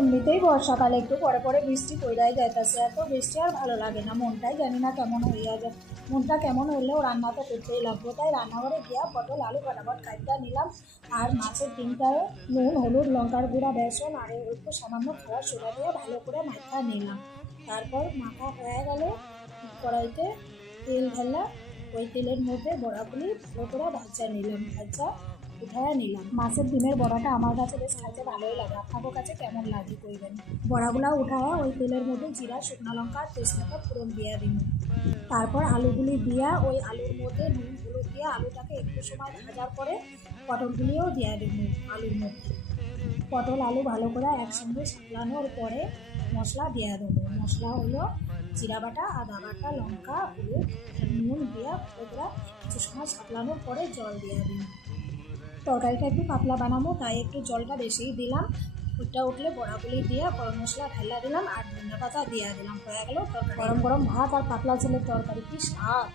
এমনিতেই বর্ষাকালে একটু পরে পরে বৃষ্টি পড়াই যাইতেছে, এত বৃষ্টি আর ভালো লাগে না, মনটাই জানি না কেমন হইয়া যায়। মনটা কেমন হইলেও রান্না তো করতেই লাগবো, তাই রান্নাঘরে গিয়া পটল, আলু ফটাফট কাটটা নিলাম আর মাছের ডিমটায় নুন, হলুদ, লঙ্কার গুঁড়া, বেসন আর একটু সামান্য খাওয়ার সোডা দিয়ে ভালো করে মাখা নিলাম। তারপর মাখা হয়ে গেলে কড়াইতে তেল ঢালা, ওই তেলের মধ্যে বড়াগুলি ভালো করে ভাজা নিলাম। ভাজা উঠায় নিলাম। মাছের ডিমের বড়াটা আমার কাছে বেশ খাইতে ভালোই লাগে। আপনাদের কাছে কেমন লাগে কইবেন? বড়াগুলা উঠায়, ওই তেলের মধ্যে জিরা, শুকনো লঙ্কা, তেজপাতা ফোড়ন দিয়া দিন। তারপর আলুগুলি দিয়া, ওই আলুর মধ্যে নুন, হলুদ দিয়ে আলুটাকে একটু সময় ভাজার পরে পটলগুলিও দিয়া দিন আলুর মধ্যে। পটল, আলু ভালো করে একসঙ্গে সাকলানোর পরে মশলা দেওয়া দেবো। মশলা হলো জিরা বাটা, আদা বাটা, লঙ্কা, হলুদ, নুন দিয়ে ভালো কিছু সময় সাকলানোর পরে জল দেওয়া দিন। তরকারিটা একটু পাতলা বানাবো, তাই একটু জলটা বেশিই দিলাম। ফুটটা উঠলে বড়াগুলি দিয়ে, গরম মশলা ঢেলা দিলাম, আর ধনিয়া পাতা দিয়ে দিলাম, হয়ে গেল গরম গরম ভাত আর পাতলা ছেলের তরকারি, কি স্বাদ!